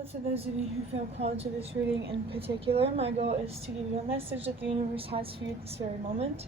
So to those of you who feel called to this reading in particular, my goal is to give you a message that the universe has for you at this very moment.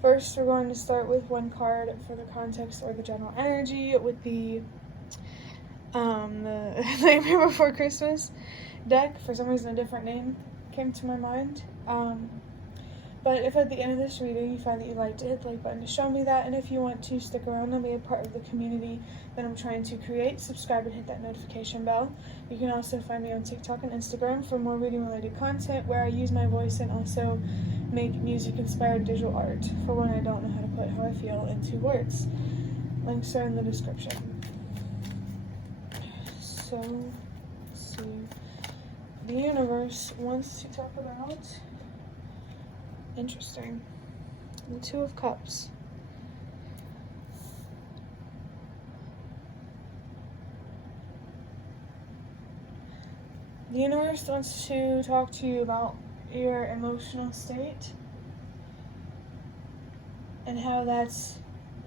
First, we're going to start with one card for the context or the general energy with the Nightmare Before Christmas deck. For some reason, a different name came to my mind. But if at the end of this reading you find that you'd like to hit the like button to show me that, and if you want to stick around and be a part of the community that I'm trying to create, subscribe and hit that notification bell. You can also find me on TikTok and Instagram for more reading-related content where I use my voice and also make music-inspired digital art for when I don't know how to put how I feel into words. Links are in the description. So, let's see. The universe wants to talk about... Interesting. The Two of Cups. The universe wants to talk to you about your emotional state and how that's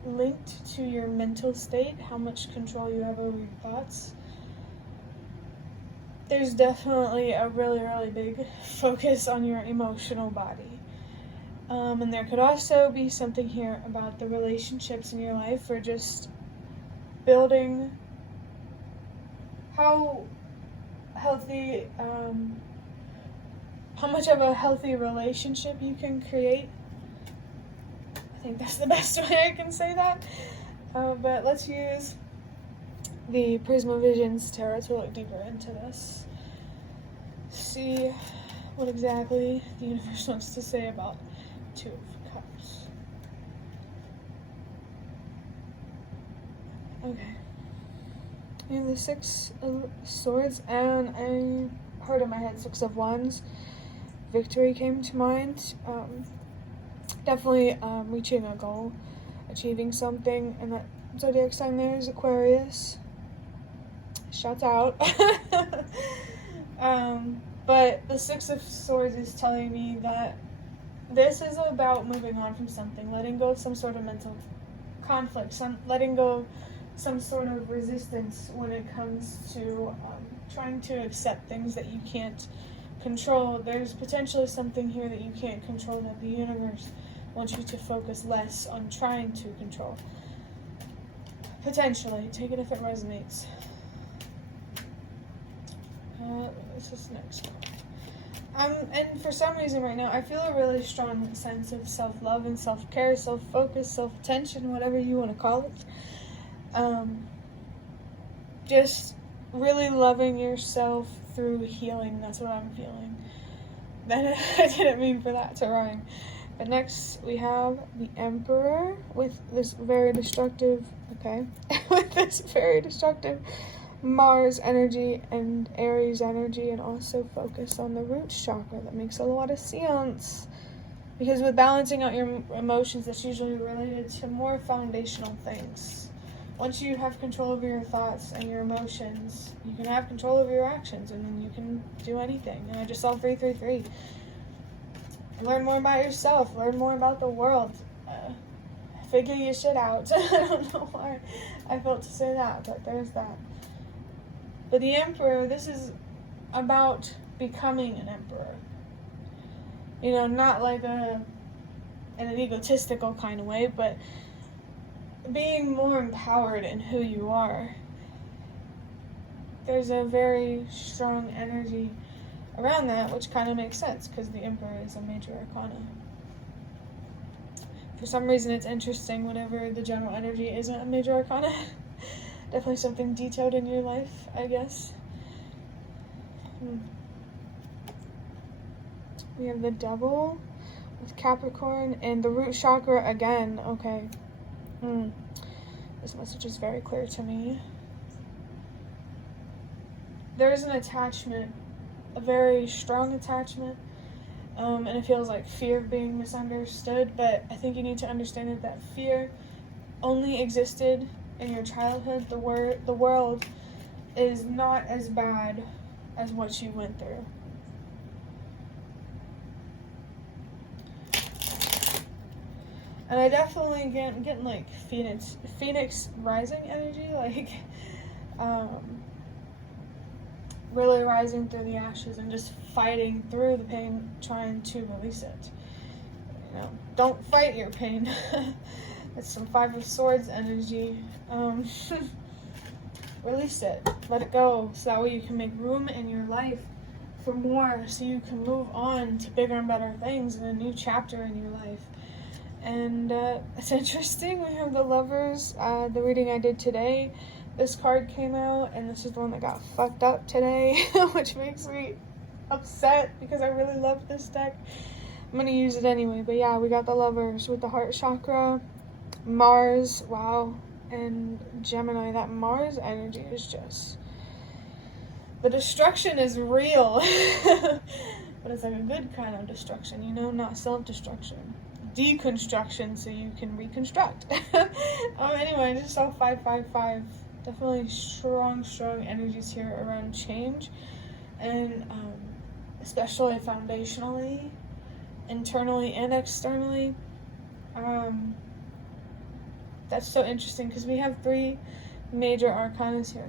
linked to your mental state, how much control you have over your thoughts. There's definitely a really, really big focus on your emotional body. And there could also be something here about the relationships in your life, or just building how healthy, how much of a healthy relationship you can create. I think that's the best way I can say that. But let's use the Prisma Visions Tarot to look deeper into this. See what exactly the universe wants to say about Two of Cups. Okay. We have the Six of Swords, and I heard in my head Six of Wands. Victory came to mind. Definitely reaching a goal, achieving something, and that zodiac sign there is Aquarius. Shout out. But the Six of Swords is telling me that this is about moving on from something, letting go of some sort of mental conflict, letting go of some sort of resistance when it comes to trying to accept things that you can't control. There's potentially something here that you can't control that the universe wants you to focus less on trying to control. Potentially. Take it if it resonates. This is next one. And for some reason right now, I feel a really strong sense of self-love and self-care, self-focus, self-attention, whatever you want to call it. Just really loving yourself through healing. That's what I'm feeling. I didn't mean for that to rhyme. But next we have the Emperor with this very destructive, with this very destructive Mars energy and Aries energy, and also focus on the root chakra. That makes a lot of sense, because with balancing out your emotions, that's usually related to more foundational things. Once you have control over your thoughts and your emotions, you can have control over your actions, and then you can do anything. And I just saw 333. Learn more about yourself, learn more about the world, figure your shit out. I don't know why I felt to say that, but there's that. But the Emperor, this is about becoming an emperor. You know, not like in an egotistical kind of way, but being more empowered in who you are. There's a very strong energy around that, which kind of makes sense, because the Emperor is a major arcana. For some reason, it's interesting whenever the general energy isn't a major arcana. Definitely something detailed in your life, I guess. We have the Devil with Capricorn and the root chakra again. Okay. This message is very clear to me. There's an attachment, a very strong attachment, and it feels like fear of being misunderstood, but I think you need to understand that fear only existed in your childhood. The world is not as bad as what you went through. And I definitely getting like Phoenix rising energy, like really rising through the ashes and just fighting through the pain, trying to release it. You know, don't fight your pain. It's some Five of Swords energy. Release it. Let it go, so that way you can make room in your life for more, so you can move on to bigger and better things in a new chapter in your life. And it's interesting, we have the Lovers, the reading I did today, this card came out, and this is the one that got fucked up today, which makes me upset because I really love this deck. I'm gonna use it anyway, but yeah, we got the Lovers with the heart chakra, Mars, wow, and Gemini. That Mars energy is just, the destruction is real, but it's like a good kind of destruction, you know, not self-destruction. Deconstruction, so you can reconstruct. Anyway, I just saw 555. Definitely strong energies here around change, and especially foundationally, internally and externally. That's so interesting because we have 3 major arcanas here.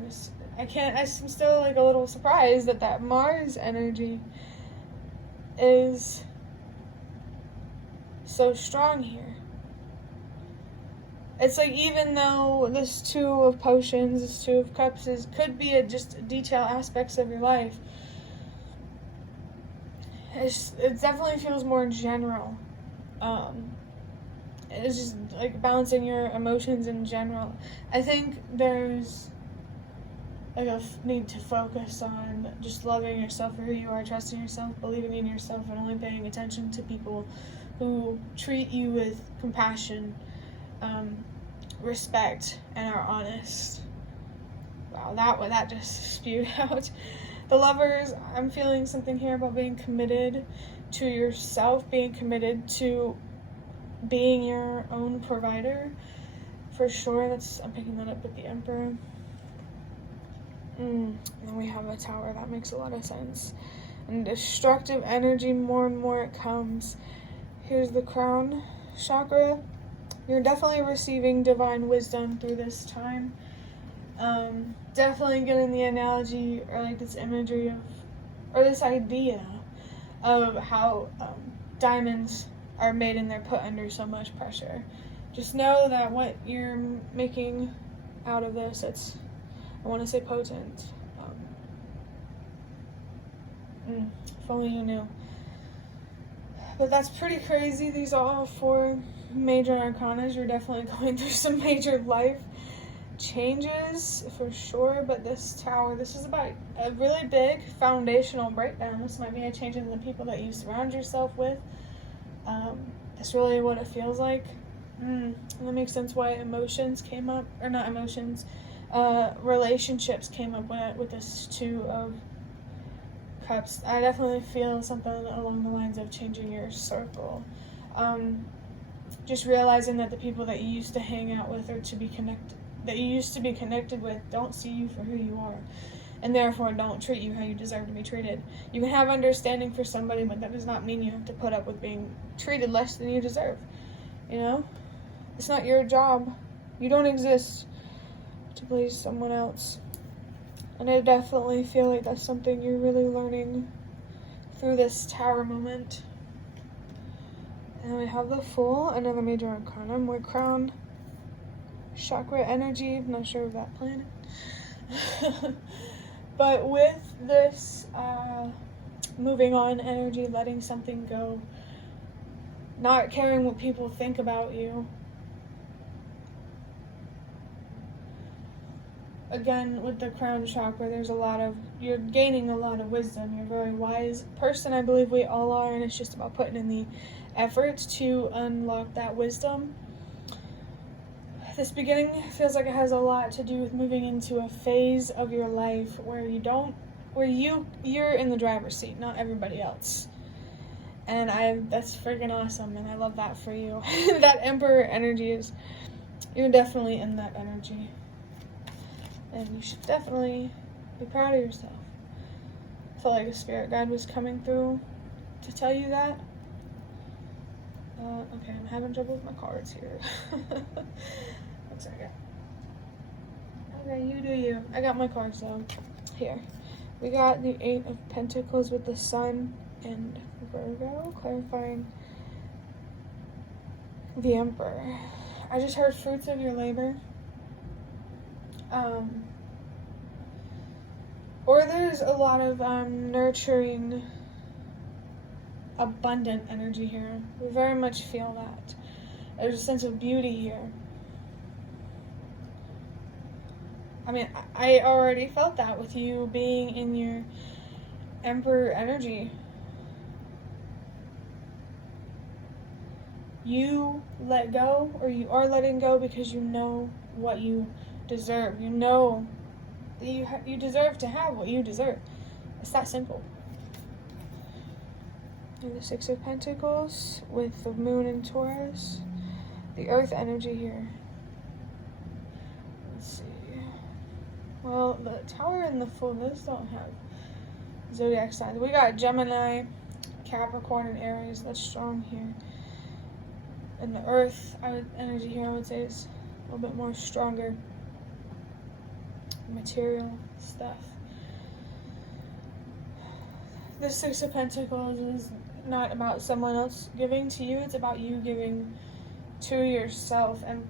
I'm still like a little surprised that Mars energy is so strong here. It's like, even though this 2 of Potions, this 2 of Cups could be just detail aspects of your life, it definitely feels more general. It's just like balancing your emotions in general. I think there's like a need to focus on just loving yourself for who you are, trusting yourself, believing in yourself, and only paying attention to people who treat you with compassion, respect, and are honest. Wow, that just spewed out. The Lovers, I'm feeling something here about being committed to yourself, being committed to being your own provider, for sure. I'm picking that up with the Emperor. And then we have a Tower. That makes a lot of sense. And destructive energy, more and more it comes. Here's the Crown chakra. You're definitely receiving divine wisdom through this time. Definitely getting the analogy, or like this imagery of, or this idea of how diamonds are made and they're put under so much pressure. Just know that what you're making out of this, I want to say potent. If only you knew. But that's pretty crazy. These are all 4 major arcanas. You're definitely going through some major life changes for sure. But this Tower, this is about a really big foundational breakdown. This might be a change in the people that you surround yourself with. That's really what it feels like. And that makes sense why emotions came up, or not emotions, relationships came up with this 2 of Cups. I definitely feel something along the lines of changing your circle. Just realizing that the people that you used to hang out with, or that you used to be connected with, don't see you for who you are, and therefore don't treat you how you deserve to be treated. You can have understanding for somebody, but that does not mean you have to put up with being treated less than you deserve. You know? It's not your job. You don't exist to please someone else. And I definitely feel like that's something you're really learning through this Tower moment. And we have the Fool, another major arcana, more Crown chakra energy. I'm not sure of that planet. But with this moving on energy, letting something go, not caring what people think about you. Again, with the Crown chakra, you're gaining a lot of wisdom. You're a very wise person, I believe we all are, and it's just about putting in the effort to unlock that wisdom. This beginning feels like it has a lot to do with moving into a phase of your life where you're in the driver's seat, not everybody else. And that's freaking awesome, and I love that for you. That Emperor energy you're definitely in that energy. And you should definitely be proud of yourself. I felt like a spirit guide was coming through to tell you that. Okay, I'm having trouble with my cards here. One second. Okay, you do you. I got my cards though. Here. We got the Eight of Pentacles with the Sun and Virgo, clarifying the Emperor. I just heard fruits of your labor. Or there's a lot of nurturing, abundant energy here. We very much feel that. There's a sense of beauty here. I mean, I already felt that with you being in your Emperor energy. You let go, or you are letting go because you know what you deserve. You know that you deserve to have what you deserve. It's that simple. And the Six of Pentacles with the Moon in Taurus. The Earth energy here. Let's see. Well, the Tower and the Fool, those don't have zodiac signs. We got Gemini, Capricorn, and Aries. That's strong here. And the Earth energy here, I would say, is a little bit more stronger. Material stuff. The Six of Pentacles is not about someone else giving to you. It's about you giving to yourself and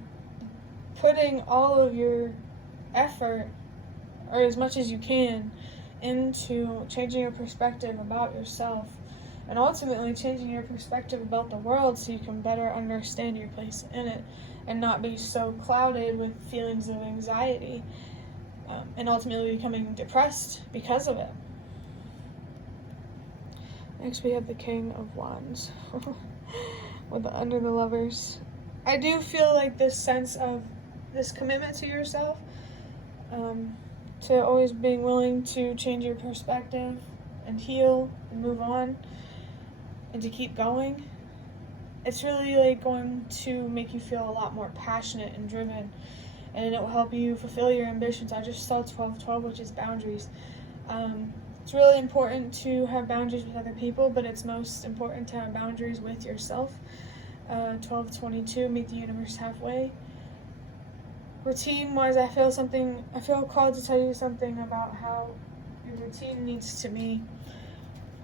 putting all of your effort, or as much as you can, into changing your perspective about yourself and ultimately changing your perspective about the world so you can better understand your place in it and not be so clouded with feelings of anxiety and ultimately becoming depressed because of it. Next we have the King of Wands with the Under the Lovers. I do feel like this sense of this commitment to yourself, to always being willing to change your perspective and heal and move on and to keep going. It's really like going to make you feel a lot more passionate and driven, and it will help you fulfill your ambitions. I just saw 12-12, which is boundaries. It's really important to have boundaries with other people, but it's most important to have boundaries with yourself. 12-22, meet the universe halfway. Routine-wise, I feel called to tell you something about how your routine needs to be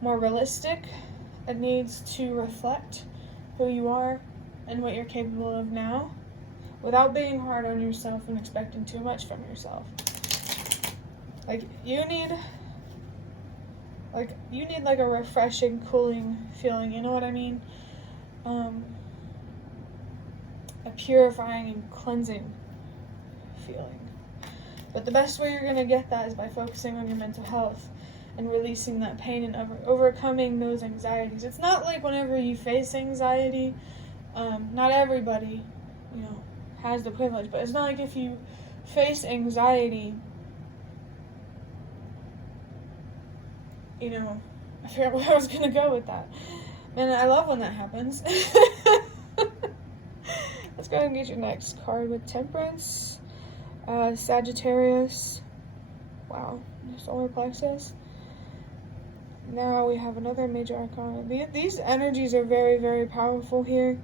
more realistic. It needs to reflect who you are and what you're capable of now, without being hard on yourself and expecting too much from yourself. You need like a refreshing, cooling feeling, you know what I mean? A purifying and cleansing feeling. But the best way you're going to get that is by focusing on your mental health and releasing that pain and overcoming those anxieties. It's not like whenever you face anxiety, not everybody, has the privilege, but it's not like if you face anxiety, I forgot where I was going to go with that. Man, I love when that happens. Let's go ahead and get your next card with Temperance, Sagittarius, wow, solar plexus. Now we have another major arcana. These energies are very, very powerful here.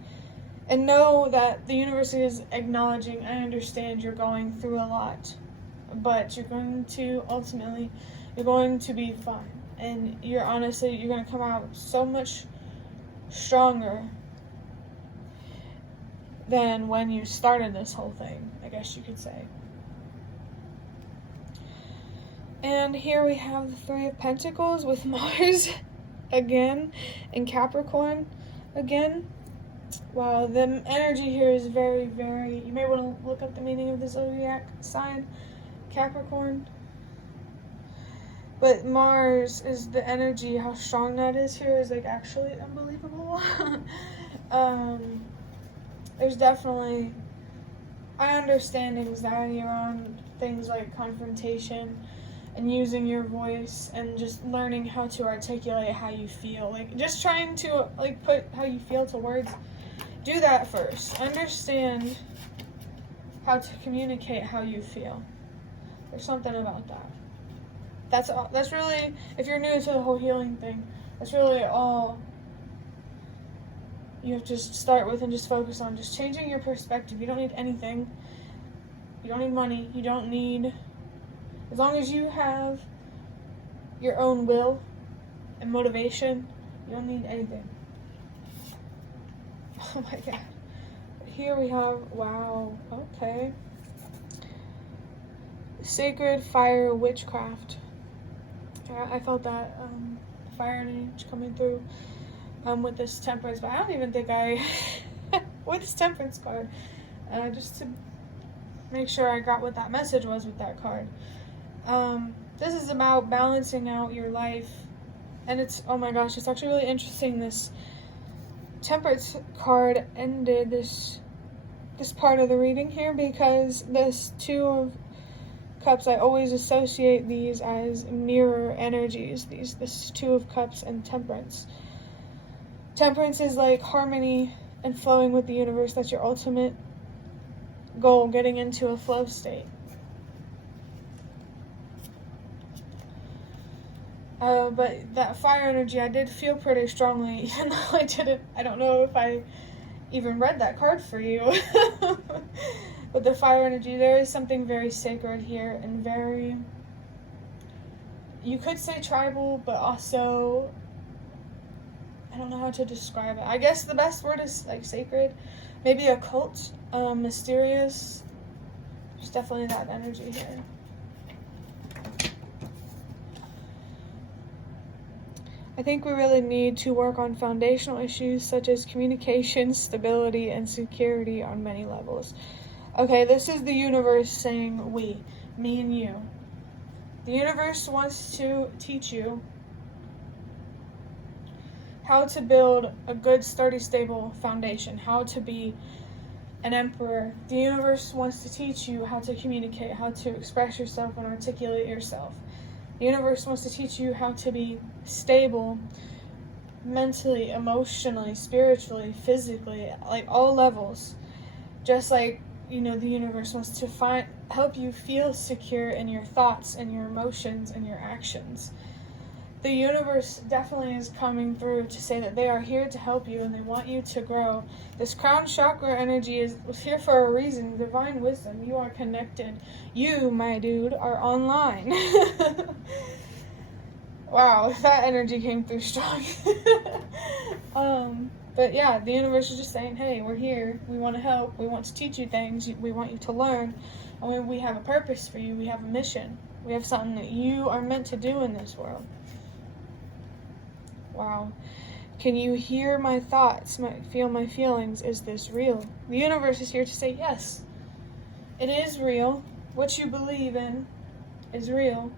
And know that the universe is acknowledging, I understand you're going through a lot, but you're going to be fine. And you're going to come out so much stronger than when you started this whole thing, I guess you could say. And here we have the Three of Pentacles with Mars again and Capricorn again. Wow, the energy here is very, very... You may want to look up the meaning of the zodiac sign, Capricorn. But Mars is the energy, how strong that is here is actually unbelievable. There's definitely... I understand anxiety around things like confrontation and using your voice and just learning how to articulate how you feel. Just trying to put how you feel to words. Do that first. Understand how to communicate how you feel. There's something about that. That's really, if you're new to the whole healing thing, that's really all you have to start with and just focus on. Just changing your perspective. You don't need anything. You don't need money. You don't need... As long as you have your own will and motivation. You don't need anything. Oh my god. Here we have, wow, okay. Sacred fire witchcraft. I felt that fire energy coming through with this temperance, but I don't even think I with this temperance card. Just to make sure I got what that message was with that card. This is about balancing out your life, and it's, oh my gosh, it's actually really interesting. This temperance card ended this part of the reading here, because this Two of Cups, I always associate these as mirror energies. This Two of Cups and Temperance. Temperance is like harmony and flowing with the universe. That's your ultimate goal, getting into a flow state. But that fire energy, I did feel pretty strongly, even though I don't know if I even read that card for you. With the fire energy, there is something very sacred here, and very, you could say tribal, but also, I don't know how to describe it. I guess the best word is like sacred, maybe occult, mysterious. There's definitely that energy here. I think we really need to work on foundational issues such as communication, stability, and security on many levels. Okay, this is the universe saying we, me and you. The universe wants to teach you how to build a good, sturdy, stable foundation, how to be an emperor. The universe wants to teach you how to communicate, how to express yourself and articulate yourself. The universe wants to teach you how to be stable mentally, emotionally, spiritually, physically, like all levels. Just like, the universe wants to help you feel secure in your thoughts and your emotions and your actions. The universe definitely is coming through to say that they are here to help you and they want you to grow. This crown chakra energy was here for a reason. Divine wisdom. You are connected. You, my dude, are online. Wow, that energy came through strong. But yeah, the universe is just saying, hey, we're here. We want to help. We want to teach you things. We want you to learn. And we have a purpose for you. We have a mission. We have something that you are meant to do in this world. Wow. Can you hear my thoughts, feel my feelings? Is this real? The universe is here to say, yes, it is real. What you believe in is real.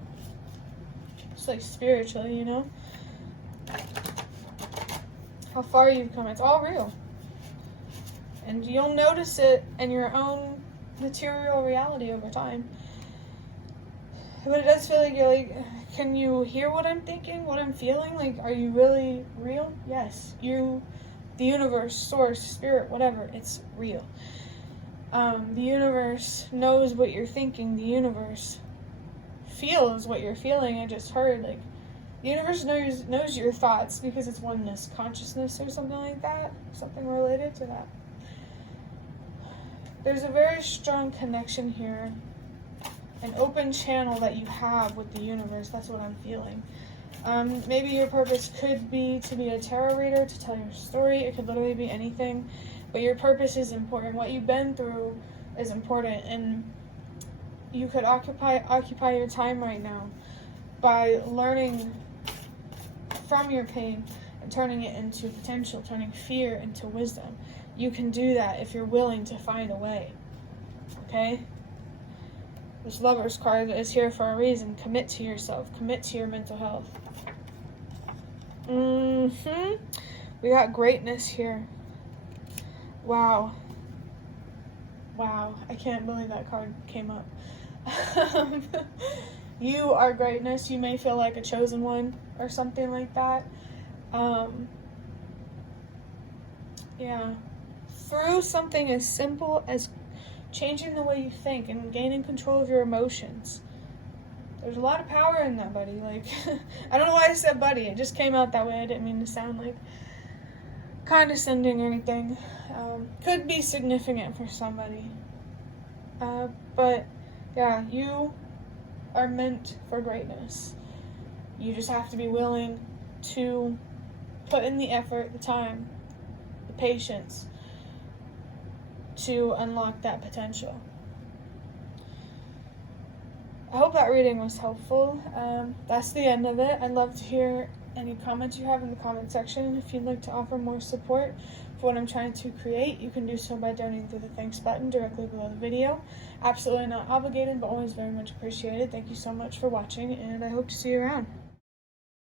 It's like spiritually, How far you've come. It's all real. And you'll notice it in your own material reality over time. But it does feel like you're like, can you hear what I'm thinking, what I'm feeling? Like, are you really real? Yes. You, the universe, source, spirit, whatever, it's real. The universe knows what you're thinking. The universe feels what you're feeling. I just heard, like, the universe knows your thoughts because it's oneness, consciousness or something like that. Something related to that. There's a very strong connection here. An open channel that you have with the universe. That's what I'm feeling. Maybe your purpose could be to be a tarot reader, to tell your story. It could literally be anything. But your purpose is important. What you've been through is important. And you could occupy your time right now by learning from your pain and turning it into potential, turning fear into wisdom. You can do that if you're willing to find a way. Okay? This Lover's card is here for a reason. Commit to yourself. Commit to your mental health. We got greatness here. Wow. Wow. I can't believe that card came up. You are greatness. You may feel like a chosen one or something like that. Yeah. Through something as simple as changing the way you think and gaining control of your emotions. There's a lot of power in that, buddy. Like, I don't know why I said buddy. It just came out that way. I didn't mean to sound like condescending or anything. Could be significant for somebody. But yeah, you are meant for greatness. You just have to be willing to put in the effort, the time, the patience to unlock that potential. I hope that reading was helpful. That's the end of it. I'd love to hear any comments you have in the comment section. If you'd like to offer more support for what I'm trying to create, you can do so by donating through the thanks button directly below the video. Absolutely not obligated, but always very much appreciated. Thank you so much for watching, and I hope to see you around.